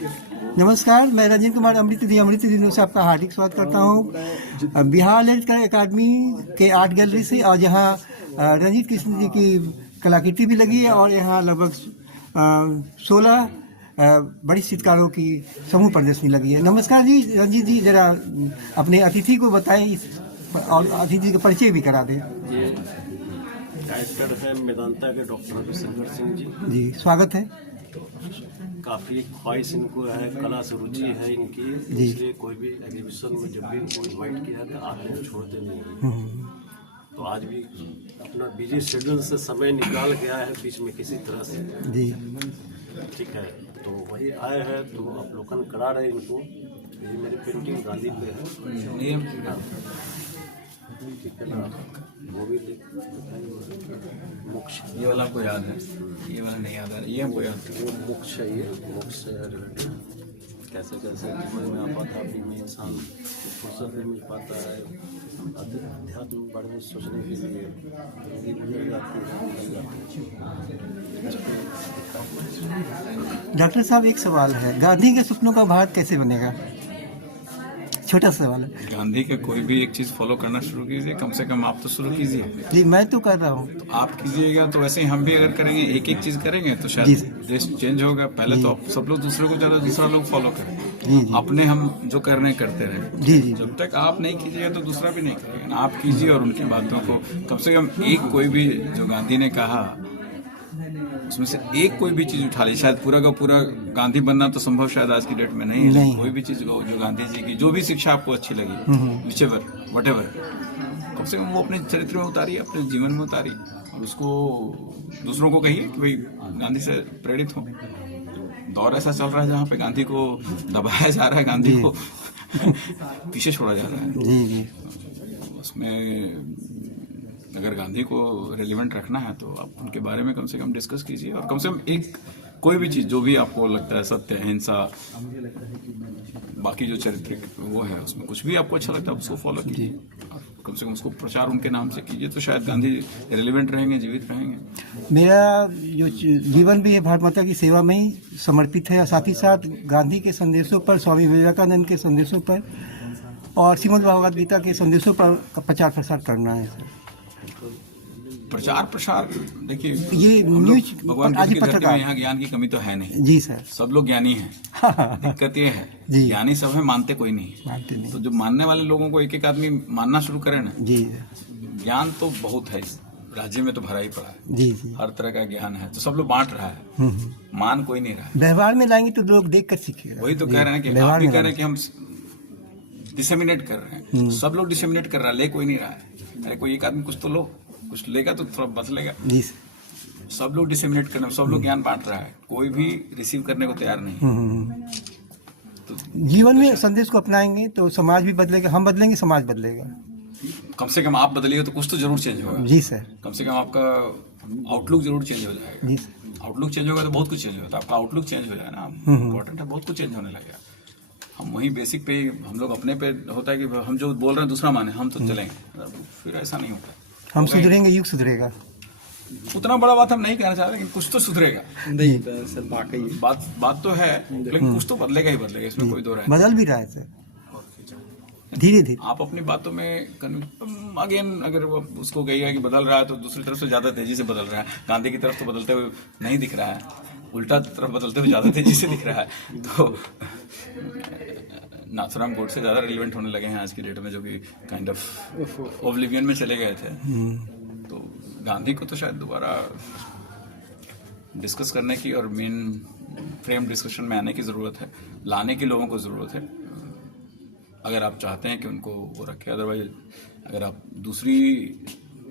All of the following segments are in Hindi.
नमस्कार, मैं रंजीत कुमार अमृत दिनों से आपका हार्दिक स्वागत करता हूँ बिहार ललित कला अकादमी के आर्ट गैलरी से। और यहाँ रंजीत कृष्ण जी की कलाकृति भी लगी है और यहाँ लगभग 16 बड़ी चित्रकारों की समूह प्रदर्शनी लगी है। नमस्कार जी, रंजीत जी जरा अपने अतिथि को बताएं और अतिथि का परिचय भी करा दें। डायरेक्टर है मेदांता के डॉक्टर विशेंद्र सिंह जी, स्वागत है। काफ़ी ख्वाहिश इनको है, कला से रुचि है इनकी, इसलिए कोई भी एग्जीबिशन में जब भी इनको इन्वाइट किया तो आगे छोड़ते नहीं हैं। तो आज भी अपना बिजी शेड्यूल से समय निकाल गया है बीच में किसी तरह से जी, ठीक है, तो वही आए हैं तो अवलोकन करा रहे इनको। ये मेरी पेंटिंग गांधी पे है, ठीक है ना, वो भी मोक्ष, ये वाला आपको याद है, ये वाला नहीं याद है, ये हमको याद है। वो मोक्ष है, ये मोक्ष से रिलेटेड कैसे कैसे जीवन में आ पाता है में इंसान फुर्सत में मिल पाता है अध्यात्म के बारे में सोचने के लिए ये मिल जाती है। डॉक्टर साहब एक सवाल है, गांधी के सपनों का भारत कैसे बनेगा? छोटा सवाल है। गांधी का कोई भी एक चीज फॉलो करना शुरू कीजिए, कम से कम आप तो शुरू कीजिए। जी, मैं तो कर रहा हूँ। तो आप कीजिएगा तो वैसे ही हम भी अगर करेंगे, एक एक चीज करेंगे तो शायद देश चेंज होगा। पहले तो सब लोग दूसरे को ज्यादा, दूसरा लोग फॉलो करें, अपने हम जो करने करते रहे। जी जी, जब तक आप नहीं कीजिएगा तो दूसरा भी नहीं करेगा। आप कीजिए और उनकी बातों को कम से कम एक कोई भी जो गांधी ने कहा उसमें से एक कोई भी चीज उठा ली। शायद पूरा का पूरा गांधी बनना तो संभव शायद आज की डेट में नहीं है। कोई भी चीज जो गांधी जी की जो भी शिक्षा आपको अच्छी लगी, विचेवर वटेवर, कम से कम वो अपने चरित्र में उतारिए, अपने जीवन में उतारिए और उसको दूसरों को कहिए कि भाई गांधी से प्रेरित हो। दौर ऐसा चल रहा है जहाँ पे गांधी को दबाया जा रहा है, गांधी को पीछे छोड़ा जा रहा है। जी जी, उसमें अगर गांधी को रेलिवेंट रखना है तो आप उनके बारे में कम से कम डिस्कस कीजिए और कम से कम एक कोई भी चीज जो भी आपको लगता है, सत्य, अहिंसा, बाकी जो चारित्रिक वो है उसमें कुछ भी आपको अच्छा लगता है उसको फॉलो कीजिए और कम से कम उसको प्रचार उनके नाम से कीजिए, तो शायद गांधी रेलिवेंट रहेंगे, जीवित रहेंगे। मेरा जो जीवन भी है भारत माता की सेवा में ही समर्पित है और साथ ही साथ गांधी के संदेशों पर, स्वामी विवेकानंद के संदेशों पर और श्रीमद् भगवद गीता के संदेशों पर प्रचार प्रसार करना है सर। प्रचार प्रसार देखिए, ये न्यूज भगवान आज की धरती में पत्रकार यहाँ ज्ञान की कमी तो है नहीं। जी सर, सब लोग ज्ञानी हैं। दिक्कत ये है जी, ज्ञानी सब है, मानते कोई नहीं। मानते नहीं। तो जो मानने वाले लोगों को एक एक आदमी मानना शुरू करे ना, जी ज्ञान तो बहुत है इस राज्य में, तो भरा ही पड़ा है। जी जी, हर तरह का ज्ञान है, तो सब लोग बांट रहा है, मान कोई नहीं रहा है। व्यवहार में लाएंगे तो लोग देख कर सीखेगा। वही तो कह रहे हैं कि आप भी कह रहे हैं कि हम डिसेमिनेट कर रहे हैं, सब लोग डिसेमिनेट कर रहा है, ले कोई नहीं रहा है। अरे कोई एक आदमी कुछ तो लो, कुछ लेगा तो थोड़ा बदलेगा। जी, सब लोग डिसेमिनेट कर रहे हैं, सब लोग ज्ञान बांट रहा है, कोई भी रिसीव करने को तैयार नहीं। तो जीवन में संदेश को अपनाएंगे तो समाज भी बदलेगा, हम बदलेंगे, समाज बदलेगा। कम से कम आप बदलिएगा तो कुछ तो जरूर चेंज होगा। जी सर, कम से कम आपका आउटलुक जरूर चेंज हो जाएगा। जी सर, आउटलुक चेंज होगा तो बहुत कुछ चेंज होगा। तो आपका आउटलुक चेंज हो जाए ना, इम्पोर्टेंट है, बहुत कुछ चेंज होने लगेगा। हम वही बेसिक पे, हम लोग अपने पे होता है कि हम जो बोल रहे हैं दूसरा माने, हम तो चलेंगे, फिर ऐसा नहीं होता। हम सुधरेंगे, युग सुधरेगा। उतना बड़ा बात हम नहीं कहना चाहते, लेकिन कुछ तो सुधरेगा। नहीं सर वाकई बात तो है, लेकिन कुछ तो बदलेगा ही बदलेगा, इसमें कोई दो राय नहीं। बदल भी रहा है सर, धीरे धीरे। आप अपनी बातों में अगेन अगर वो उसको कहिएगा कि बदल रहा है तो दूसरी तरफ से ज्यादा तेजी से बदल रहा है। गांधी की तरफ तो बदलते हुए नहीं दिख रहा है, उल्टा तरफ बदलते हुए ज्यादा तेजी से दिख रहा है। तो नाथुराम गोडसे ज्यादा रिलेवेंट होने लगे हैं आज की डेट में, जो कि काइंड ऑफ ओब्लिवियन में चले गए थे। तो गांधी को तो शायद दोबारा डिस्कस करने की और मेन फ्रेम डिस्कशन में आने की जरूरत है, लाने की लोगों को जरूरत है, अगर आप चाहते हैं कि उनको वो रखे। अदरवाइज अगर आप दूसरी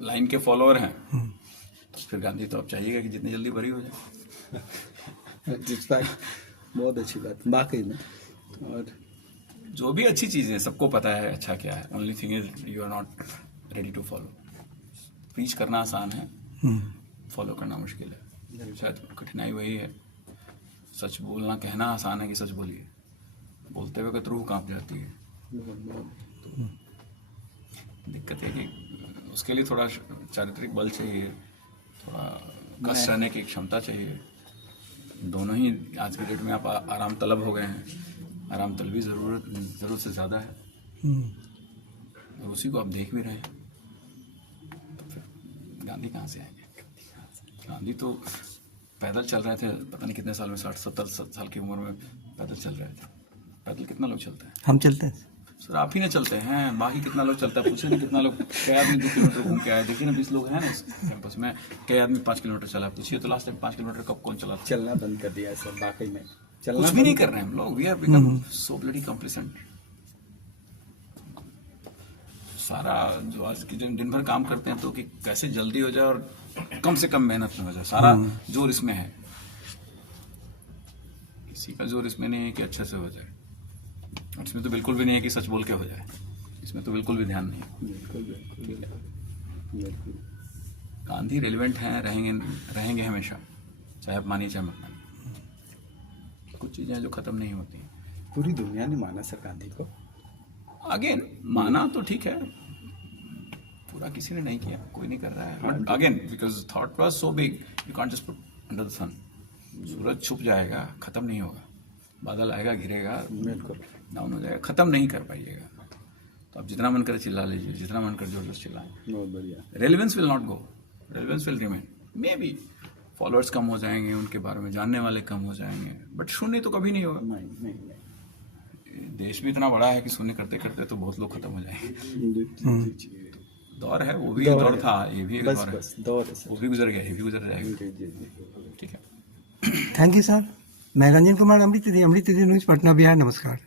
लाइन के फॉलोअर हैं तो फिर गांधी तो आप चाहिएगा कि जितनी जल्दी बरी हो जाए। बहुत अच्छी बात वाकई में। और जो भी अच्छी चीजें सबको पता है अच्छा क्या है, only thing is you are not ready to follow. Preach करना आसान है, फॉलो करना मुश्किल है। शायद कठिनाई वही है। सच बोलना, कहना आसान है कि सच बोलिए, बोलते हुए रूह कांप जाती है। तो दिक्कत है कि उसके लिए थोड़ा चारित्रिक बल चाहिए, थोड़ा कष्ट सहने की क्षमता चाहिए। दोनों ही आज के डेट में आप आराम तलब हो गए हैं। आराम तलबी ज़रूरत से ज़्यादा है और उसी को आप देख भी रहे हैं। तो फिर गांधी कहाँ से आएंगे? गांधी तो पैदल चल रहे थे, पता नहीं कितने साल में, 60-70 साल की उम्र में पैदल चल रहे थे। पैदल कितना लोग चलते हैं? हम चलते हैं सर, आप ही ना चलते हैं, बाकी कितना लोग चलता है? पूछे ना कितना लोग, कई आदमी 2 किलोमीटर घूम के आए। देखिए ना 20 लोग हैं ना इस कैंपस में, कई आदमी 5 किलोमीटर चला। पूछिए तो लास्ट टाइम 5 किलोमीटर कब कौन चला? चलना बंद कर दिया है सर, वाकई में चलना कुछ भी नहीं कर रहे हैं हम लोग। We are become so bloody complacent. सारा जो आज की दिन भर काम करते हैं तो कि कैसे जल्दी हो जाए और कम से कम मेहनत में हो जाए, सारा जोर इसमें है। किसी का जोर इसमें नहीं है कि अच्छे से हो जाए, इसमें तो बिल्कुल भी नहीं है कि सच बोल के हो जाए, इसमें तो बिल्कुल भी ध्यान नहीं है। बिल्कुल गांधी रेलिवेंट हैं, रहेंगे हमेशा, चाहे आप मानिए चाहे मत मानिए। कुछ चीज़ें जो ख़त्म नहीं होती। पूरी दुनिया ने माना सर गांधी को। अगेन माना तो ठीक है, पूरा किसी ने नहीं किया, कोई नहीं कर रहा है। But again because thought was so big, you can't just put under the sun. सूरज छुप जाएगा, खत्म नहीं होगा, बादल आएगा, घिरेगा, बिल्कुल डाउन हो जाएगा, खत्म नहीं कर पाइएगा। तो आप जितना मन करे चिल्ला लीजिए, जितना मन करे जोर जोर चिल्लाएं, बहुत बढ़िया। Relevance will not go, relevance will remain. Maybe followers कम हो जाएंगे, उनके बारे में जानने वाले कम हो जाएंगे, बट शून्य तो कभी नहीं होगा। नहीं देश भी इतना बड़ा है कि शून्य करते करते तो बहुत लोग खत्म हो जाएंगे। दौर है, वो भी दौर दौर है। था, ये भी एक बस दौर है। बस दौर है सर। वो भी गुजर गया, ये भी गुजर जाएगा। जी। ठीक है। Thank you sir. मैं रंजन कुमार, अमृत न्यूज़, पटना, बिहार। नमस्कार।